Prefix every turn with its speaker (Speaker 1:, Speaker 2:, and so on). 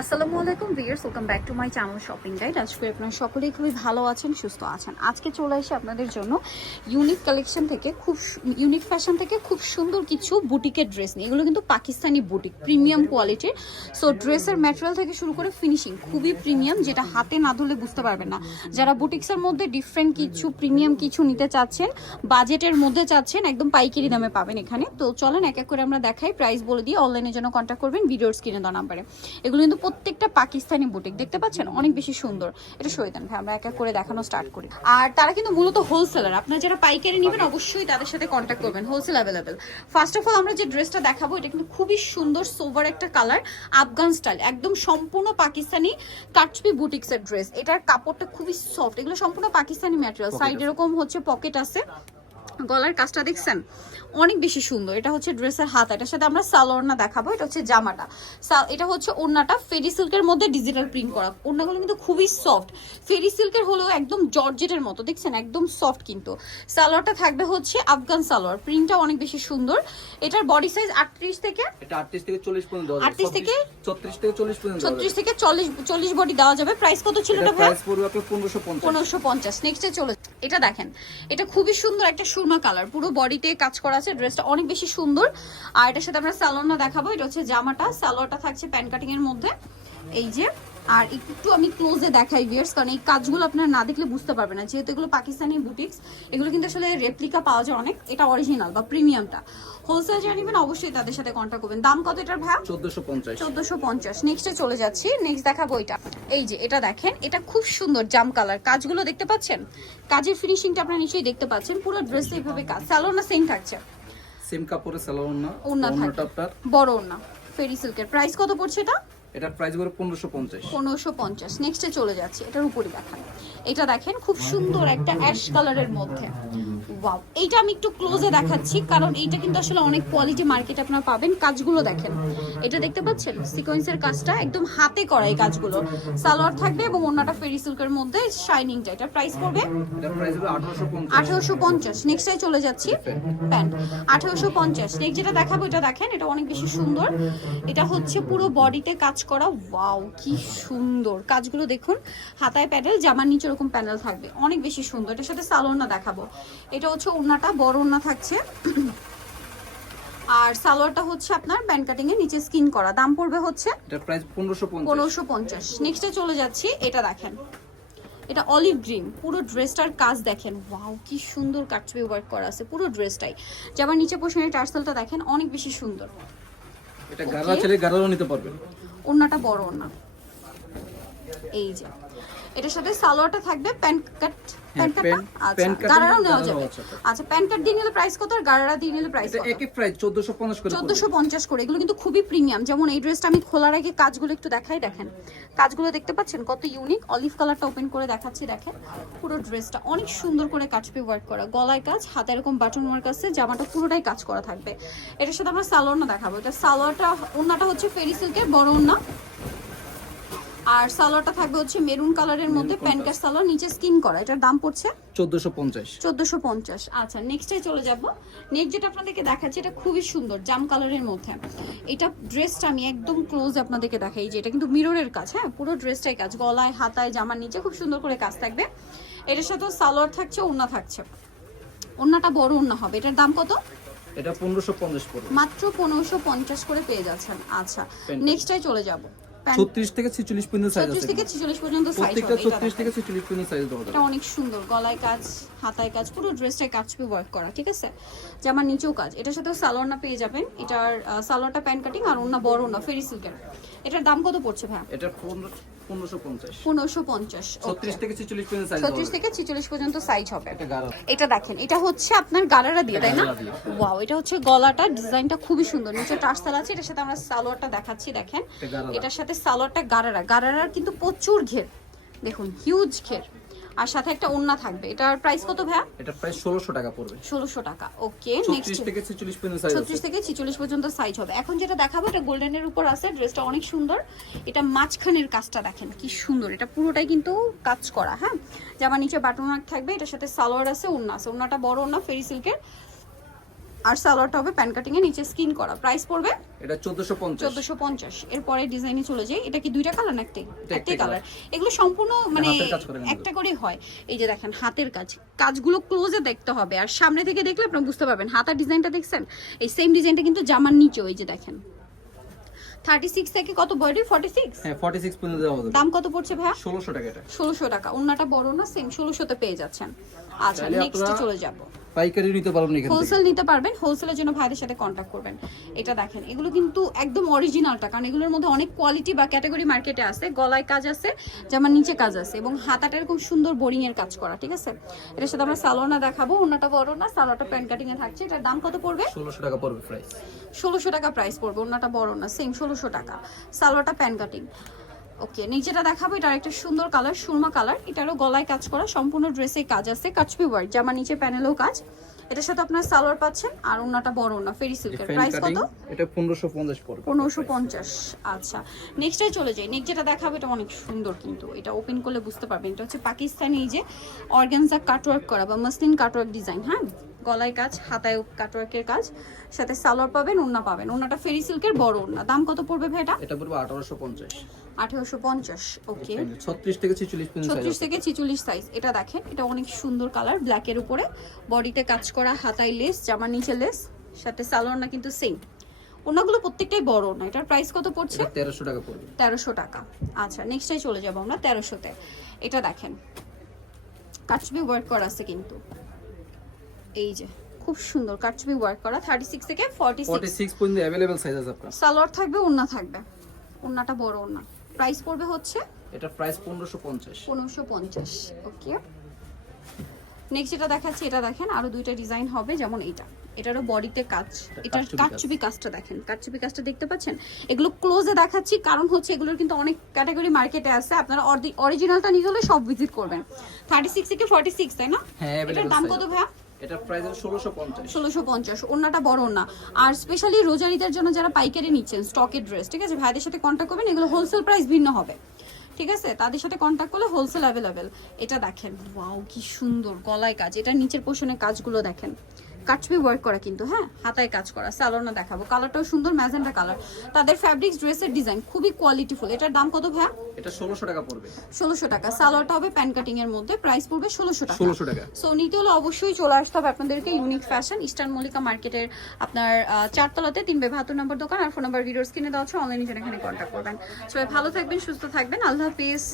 Speaker 1: আসসালামু আলাইকুম viewers welcome back to my channel shopping guide. আজকে আপনারা সকলেই খুবই ভালো আছেন, সুস্থ আছেন। আজকে চলে এসে আপনাদের জন্য ইউনিক কালেকশন থেকে খুব ইউনিক ফ্যাশন থেকে খুব সুন্দর কিছু বুটিকের ড্রেস নিয়ে। এগুলো কিন্তু পাকিস্তানি বুটিক প্রিমিয়াম কোয়ালিটির সো ড্রেসের ম্যাটেরিয়াল থেকে শুরু করে ফিনিশিং খুবই প্রিমিয়াম যেটা হাতে না ধরলে বুঝতে পারবেন না। যারা বুটিক্সের মধ্যে ডিফারেন্ট কিছু প্রিমিয়াম কিছু নিতে চাচ্ছেন বাজেটের মধ্যে চাচ্ছেন, একদম পাইকারি দামে পাবেন এখানে। তো চলেন এক এক করে আমরা দেখাই প্রাইস বলে দিয়ে অনলাইনের জন্য কন্ট্যাক্ট করবেন ভিডিওর স্ক্রিনে দেওয়া নাম্বারে এগুলো কিন্তু প্রত্যেকটা পাকিস্তানি বুটিক দেখতে পাচ্ছেন? অনেক বেশি সুন্দর। এটা সই দেন ভাই আমরা এক এক করে দেখানো স্টার্ট করি। আর তারা কিন্তু মূলত হোলসেলার আপনারা যারা পাইকারি নেবেন অবশ্যই তাদের সাথে কন্ট্যাক্ট করবেন wholesale available first of all আমরা যে ড্রেসটা দেখাবো এটা কিন্তু খুবই সুন্দর সোভার একটা কালার আফগান স্টাইল একদম সম্পূর্ণ পাকিস্তানি কাটচুপি বুটিক্সের ড্রেস এটার কাপড়টা খুবই সফট এগুলো সম্পূর্ণ পাকিস্তানি ম্যাটেরিয়াল সাইড এরকম হচ্ছে পকেট আছে। গলার কাজটা দেখছেন? অনেক বেশি সুন্দর। এটা হচ্ছে ড্রেসের হাত। এটার সাথে আমরা সালোয়ারনা দেখাবো। এটা হচ্ছে জামাটা। সা- এটা হচ্ছে ওড়নাটা ফেরি সিল্কের মধ্যে ডিজিটাল প্রিন্ট করা। ওড়নাগুলো কিন্তু খুবই সফট। ফেরি সিল্কের হলেও একদম জর্জেটের মতো। দেখছেন? একদম সফট কিন্তু। সালোয়ারটা থাকবে হচ্ছে আফগান সালোয়ার। প্রিন্টটা অনেক বেশি সুন্দর। এটার বডি সাইজ আটত্রিশ থেকে
Speaker 2: 38 থেকে 40 পর্যন্ত দেওয়া
Speaker 1: 38 থেকে?
Speaker 2: 36 থেকে 40 পর্যন্ত
Speaker 1: ছত্রিশ থেকে চল্লিশ চল্লিশ বডি দেওয়া যাবে। প্রাইস কত ছিল
Speaker 2: এটা
Speaker 1: এটা ভাই
Speaker 2: প্রাইস পড়বে আপনার 1550
Speaker 1: পনেরোশো পঞ্চাশ। নেক্সটে চলে এটা দেখেন, এটা খুবই সুন্দর একটা সুরমা কালার পুরো বডিতে কাজ করা আছে ড্রেসটা অনেক বেশি সুন্দর। আর এটার সাথে আমরা সালোয়ারটা দেখাবো, এটা হচ্ছে জামাটা। সালোয়ারটা থাকছে প্যান কাটিং এর মধ্যে। এই যে আর একটু আমি ক্লোজে দেখাই ভিয়ার্স কারণ এই কাজগুলো আপনারা না দেখলে বুঝতে পারবেন না। যেহেতু এগুলো পাকিস্তানি বুটিক্স এগুলো কিন্তু আসলে রেপ্লিকা পাওয়া যায় অনেক। এটা অরিজিনাল বা প্রিমিয়ামটা হোলসেল যারা নেবেন অবশ্যই তাদের সাথে কন্ট্যাক্ট করবেন। দাম কত এটার ভাই
Speaker 2: 1450
Speaker 1: চোদ্দশো পঞ্চাশ। নেক্সটে চলে যাচ্ছি। নেক্সট দেখাবো এটা। এই যে এটা দেখেন এটা খুব সুন্দর জাম কালার কাজগুলো দেখতে পাচ্ছেন? কাজের ফিনিশিংটা আপনারা নিশ্চয়ই দেখতে পাচ্ছেন। পুরো ড্রেস এইভাবে কাজ। স্যালোর না সেম থাকছে?
Speaker 2: সেম কাপড়ে সালোয়ার না
Speaker 1: ওড়না
Speaker 2: ওড়নাটা
Speaker 1: থাকে। বড় ওড়না। ফেরি সিল্কের প্রাইস কত পড়ছে এটা?
Speaker 2: এটা প্রাইস পড়বে 1550
Speaker 1: পনেরোশো পঞ্চাশ নেক্সটে চলে যাচ্ছে, এটার উপরে দেখান এটা দেখেন, খুব সুন্দর একটা অ্যাশ কালারের মধ্যে। ওয়াও এইটা আমি একটু ক্লোজে দেখাচ্ছি কারণ এইটা কিন্তু আসলে অনেক কোয়ালিটি মার্কেট আপনারা পাবেন। কাজগুলো দেখেন। এটা দেখতে পাচ্ছেন? সিকোয়েন্সের কাজটা একদম হাতে করা এই কাজগুলো। সালোয়ার থাকবে এবং অন্যটা ফেরি সিল্কের মধ্যে শাইনিংটা এটা প্রাইস পড়বে
Speaker 2: এটা প্রাইস হবে 1850
Speaker 1: আঠারোশো পঞ্চাশ। নেক্সটে চলে যাচ্ছি প্যান্ট। আঠারোশো পঞ্চাশ। নেক্সট যেটা দেখাবো এটা দেখেন এটা অনেক বেশি সুন্দর। এটা হচ্ছে পুরো বডিতে কাজ করা। ওয়াও কি সুন্দর। কাজগুলো দেখুন হাতায় প্যানেল জামার নিচে এরকম প্যানেল থাকবে। অনেক বেশি সুন্দর। এটার সাথে সালোয়ারনা দেখাবো। এটা হচ্ছে ওড়নাটা বড় ওড়না থাকছে। আর সালোয়ারটা হচ্ছে আপনার ব্যান্ড কাটিং এর নিচে স্কিন করা। দাম পড়বে হচ্ছে
Speaker 2: এটা প্রাইস 1550
Speaker 1: পনেরোশো পঞ্চাশ। নেক্সটে চলে যাচ্ছি এটা দেখেন। এটা অলিভ গ্রিন পুরো ড্রেসটার কাজ দেখেন। ওয়াও কি সুন্দর কাটচুপি ওয়ার্ক করা আছে পুরো ড্রেসটাই যেমন নিচে পোষণের টার্সেলটা দেখেন অনেক বেশি সুন্দর।
Speaker 2: এটা গাড়া ছেলে গাড়াও নিতে পারবেন।
Speaker 1: ওড়নাটা বড় ওড়না। এই যে। এটার সাথে সালোয়ারটা থাকবে প্যান্ট কাট কাটটা? আচ্ছা
Speaker 2: আছে আপনার।
Speaker 1: আচ্ছা দিয়ে নিলে প্রাইস কত আর গাড়ারা দিয়ে নিলে প্রাইস
Speaker 2: এটা
Speaker 1: কত?
Speaker 2: একই প্রাইস 1450 করে
Speaker 1: চোদ্দশো পঞ্চাশ করে এগুলো কিন্তু খুবই প্রিমিয়াম যেমন এই ড্রেসটা আমি খোলার আগে কাজগুলো একটু দেখাই দেখেন। কাজগুলো দেখতে পাচ্ছেন কত ইউনিক অলিভ কালারটা ওপেন করে দেখাচ্ছি দেখেন। পুরো ড্রেসটা অনেক সুন্দর করে কাটপে ওয়ার্ক করা। গলায় কাজ হাতে এরকম বাটন ওয়ার্ক আছে জামাটা পুরোটাই কাজ করা থাকবে। এটার সাথে আমরা সালোয়ারটা দেখাবো। এটা সালোয়ারটা ওন্নাটা হচ্ছে ফেরি সিল্কের বড় ওন্না আর সালোয়ারটা থাকবে হচ্ছে মেরুন কালারের মধ্যে প্যান্টকার সালোয়ার নিচে স্কিন করা। এটার দাম পড়ছে?
Speaker 2: 1450
Speaker 1: চোদ্দশো পঞ্চাশ। আচ্ছা নেক্সটে চলে যাব। নেক্সট যেটা আপনাদেরকে দেখাচ্ছি এটা খুবই সুন্দর জাম কালারের মধ্যে। এটা ড্রেসটা আমি একদম ক্লোজ আপনাদেরকে দেখাই যে এটা কিন্তু মিররের কাজ হ্যাঁ? পুরো ড্রেসটাই কাজ গলায় হাতায় জামার নিচে খুব সুন্দর করে কাজ থাকবে। এটার সাথেও সালোয়ার থাকছে ওড়না থাকছে। ওড়নাটা বড় ওড়না হবে। এটার দাম কত?
Speaker 2: এটা 1550 পড়বে।
Speaker 1: মাত্র পনেরোশো পঞ্চাশ করে পেয়ে যাচ্ছেন। আচ্ছা
Speaker 2: Pant-
Speaker 1: নেক্সটে চলে যাব।
Speaker 2: 36 থেকে 46 পর্যন্ত সাইজ আছে 36
Speaker 1: থেকে ছিচল্লিশ পর্যন্ত সাইজ
Speaker 2: প্রত্যেকটা
Speaker 1: এটা
Speaker 2: 36 থেকে 46 পর্যন্ত সাইজ দেওয়া
Speaker 1: এটা অনেক সুন্দর গলায় কাজ হাতায় কাজ পুরো ড্রেসটায় কাজ পে ওয়ার্ক করা ঠিক আছে? জামার নিচেও কাজ। এটার সাথেও সালোয়ারটা পেয়ে যাবেন। এটার সালোয়ারটা প্যান্ট কাটিং আর ওন্না বড় না ফেরি সিল্কের এটার দাম কত পড়ছে ভাই
Speaker 2: এটা 15 1550
Speaker 1: পনেরোশো পঞ্চাশ
Speaker 2: থেকে 46 পর্যন্ত সাইজ
Speaker 1: ছত্রিশ থেকে ছিচল্লিশ পর্যন্ত সাইজ হবে।
Speaker 2: এটা
Speaker 1: দেখেন এটা হচ্ছে আপনার গালারা দিয়ে তাই না? ওয়াও এটা হচ্ছে গলাটা ডিজাইনটা খুবই সুন্দর। নিচে টার্সেল আছে এটার সাথে আমরা সালোয়ারটা দেখাচ্ছি দেখেন। এটার সাথে সালোয়ারটা গারারা গারারার কিন্তু প্রচুর ঘের। দেখুন হিউজ ঘের। আর সাথে একটা ওন্না থাকবে। এটার প্রাইস কত ভাইয়া?
Speaker 2: এটা প্রাইস 1600 টাকা পড়বে।
Speaker 1: 1600 টাকা। ওকে নেক্সট
Speaker 2: 36 থেকে 46 পর্যন্ত সাইজ
Speaker 1: ছত্রিশ
Speaker 2: আছে।
Speaker 1: থেকে ছিচল্লিশ পর্যন্ত সাইজ হবে। এখন যেটা দেখাবো এটা গোল্ডেনের উপর আছে ড্রেসটা অনেক সুন্দর। এটা মাঝখানের কাজটা দেখেন কি সুন্দর। এটা পুরোটাই কিন্তু কাজ করা হ্যাঁ? জামা নিচে বাটন থাকবে এটার সাথে সালোয়ার আছে ওন্না আছে। ওন্নাটা বড় ওন্না ফেরি সিল্কের আর সালোয়ারটা হবে প্যান কাটিং এ নিচে স্কিন করা। প্রাইস পড়বে
Speaker 2: এটা চোদ্দশো পঞ্চাশ।
Speaker 1: চোদ্দশো পঞ্চাশ। এরপরে ডিজাইনে চলে যাই। এটা কি দুইটা কালার না একটাই? একটাই কালার এগুলো সম্পূর্ণ মানে একটা করেই হয়। এই যে দেখেন হাতের কাজ। কাজগুলো ক্লোজে দেখতে হবে। আর সামনে থেকে দেখলে আপনারা বুঝতে পারবেন হাতার ডিজাইনটা দেখছেন? এই সেম ডিজাইনটা কিন্তু জামার নিচে ওই যে দেখেন। থার্টি সিক্স থেকে কত বডি ফর্টি সিক্স
Speaker 2: হ্যাঁ ফর্টি সিক্স পর্যন্ত দেওয়া হবে।
Speaker 1: দাম কত পড়ছে ভাইয়া?
Speaker 2: ষোলোশো টাকা এটা।
Speaker 1: ষোলোশো টাকা। অন্যটা বড় না সেম ষোলোশোতে পেয়ে যাচ্ছেন। আচ্ছা নেক্সট চলে যাব।
Speaker 2: পাইকারি নিতে পারবেন এখান
Speaker 1: হোলসেল নিতে পারবেন হোলসেলের জন্য ভাইদের সাথে কন্ট্যাক্ট করবেন। এটা দেখেন এগুলো কিন্তু একদম অরিজিনালটা কারণ এগুলোর মধ্যে অনেক কোয়ালিটি বা ক্যাটাগরি মার্কেটে আছে গলায় কাজ আছে জামার নিচে কাজ আছে এবং হাতাটা এরকম সুন্দর বোরিং এর কাজ করা ঠিক আছে? এটার সাথে আমরা সালোনা দেখাবো অন্যটা বড় না সালোয়ারটা প্যান্ট কাটিং এ থাকছে এটার দাম কত পড়বে?
Speaker 2: ষোলোশো টাকা পড়বে প্রাইস
Speaker 1: ষোলোশো টাকা প্রাইস পড়বে অন্যটা বড় না সেম ষোলোশো টাকা। সালোয়াটা প্যান কাটিং ওকে নিচেটা দেখাবো এটা একটা সুন্দর কালার সুরমা কালার এটারও গলায় কাজ করা সম্পূর্ণ ড্রেসে কাজ আছে কাচপি ওয়ার্ক জামা নিচে প্যানেলেও কাজ। এটার সাথে আপনার সালোয়ার পাচ্ছেন আর অন্যটা বড় না ফেরি সিল্কের প্রাইস কত?
Speaker 2: এটা পনেরোশো পঞ্চাশ পড়বে।
Speaker 1: পনেরোশো পঞ্চাশ আচ্ছা। নেক্সটে চলে যাই নেক্সট যেটা দেখাবো এটা অনেক সুন্দর কিন্তু এটা ওপেন করলে বুঝতে পারবেন। এটা হচ্ছে পাকিস্তানি এই যে অর্গানজা কাটওয়ার্ক করা বা মাসলিন কাটওয়ার্ক ডিজাইন হ্যাঁ? গলায় কাজ হাতায় কাটওয়ার্কের কাজ সাথে সালোয়ার পাবেন ওন্না পাবেন। ওন্নাটা ফেরি সিল্কের বড় ওন্না দাম কত পড়বে ভাই এটা?
Speaker 2: এটা পড়বে আঠারোশো পঞ্চাশ।
Speaker 1: আঠেরোশো পঞ্চাশ ওকে।
Speaker 2: ছত্রিশ থেকে পর্যন্ত
Speaker 1: সাইজ এটা দেখেন এটা অনেক সুন্দর কালার উপরে। বডিতে কাজ করা হাতায় লেস জামার নিচে লেস সাথে সালোয়ার না কিন্তু সেম ওনাগুলো প্রত্যেকটাই বড় না এটার প্রাইস কত পড়ছে?
Speaker 2: টাকা পড়বে।
Speaker 1: টাকা। আচ্ছা চলে যাব আমরা এটা দেখেন ওয়ার্ক করা আছে কিন্তু। এই যে খুব সুন্দর। কাটচুপি ওয়ার্ক করা থার্টি সিক্স থেকে ফর্টি
Speaker 2: ফর্টি
Speaker 1: সিক্স
Speaker 2: সিক্স পর্যন্ত অ্যাভেলেবেল সাইজ আছে আপনার।
Speaker 1: সালোয়ার থাকবে ওন্না থাকবে। ওন্নাটা বড় ওন্না প্রাইস পড়বে হচ্ছে?
Speaker 2: এটা প্রাইস পনেরোশো পঞ্চাশ।
Speaker 1: পনেরোশো পঞ্চাশ ওকে নেক্সট যেটা দেখাচ্ছি এটা দেখেন আরও দুইটা ডিজাইন হবে যেমন এইটা। এটারও বডিতে কাজ। এটার
Speaker 2: কারচুপি
Speaker 1: কাটচুপি কাজটা দেখেন। কাটচুপি কাজটা দেখতে পাচ্ছেন? এগুলো ক্লোজে দেখাচ্ছি কারণ হচ্ছে এগুলোর কিন্তু অনেক ক্যাটাগরি মার্কেটে আছে। আপনারা অরিজিনালটা নিতে হলে সব ভিজিট করবেন। থার্টি সিক্স থেকে ফর্টি সিক্স তাই না?
Speaker 2: হ্যাঁ
Speaker 1: এটার দাম কত ভাইয়া?
Speaker 2: এটা প্রাইস ষোলোশো পঞ্চাশ।
Speaker 1: ষোলোশো পঞ্চাশ ওনাটা বড় না আর স্পেশালি রোজারিদের জন্য যারা পাইকারি নিচ্ছেন স্টকের ড্রেস ঠিক আছে? ভাইদের সাথে এগুলো হোলসেল ভিন্ন হবে। ঠিক আছে? তাদের সাথে কন্ট্যাক্ট করলে হোলসেল অ্যাভেলেবেল এটা দেখেন ওয়াও কি সুন্দর গলায় কাজ। নিচের কাজগুলো দেখেন। কাটছবি ওয়ার্ক করা কিন্তু হ্যাঁ? হাতায় কাজ করা সালোনা দেখাবো। কালারটাও সুন্দর ম্যাজেন্টা কালার তাদের ফ্যাব্রিক্স ড্রেসের ডিজাইন খুবই কোয়ালিটিফুল এটার দাম কত ভাইয়া?
Speaker 2: এটা ষোলোশো টাকা পড়বে।
Speaker 1: ষোলোশো টাকা। সালোয়ারটা হবে প্যান কাটিং এর মধ্যে প্রাইস পড়বে ষোলোশো টাকা।
Speaker 2: ষোলোশো টাকা।
Speaker 1: সো নিতে হলে অবশ্যই চলে আসতে হবে আপনাদেরকে ইউনিক ফ্যাশন ইস্টার্ন মল্লিকা মার্কেটের আপনার চারতলাতে। তিন বাহাত্তর নম্বর দোকান আর ফোন নাম্বার ভিডিওস কিনে দেওয়া হচ্ছে অনলাইনে এখানে কন্ট্যাক্ট করবেন। সবাই ভালো থাকবেন সুস্থ থাকবেন। আল্লাহ হাফিজ।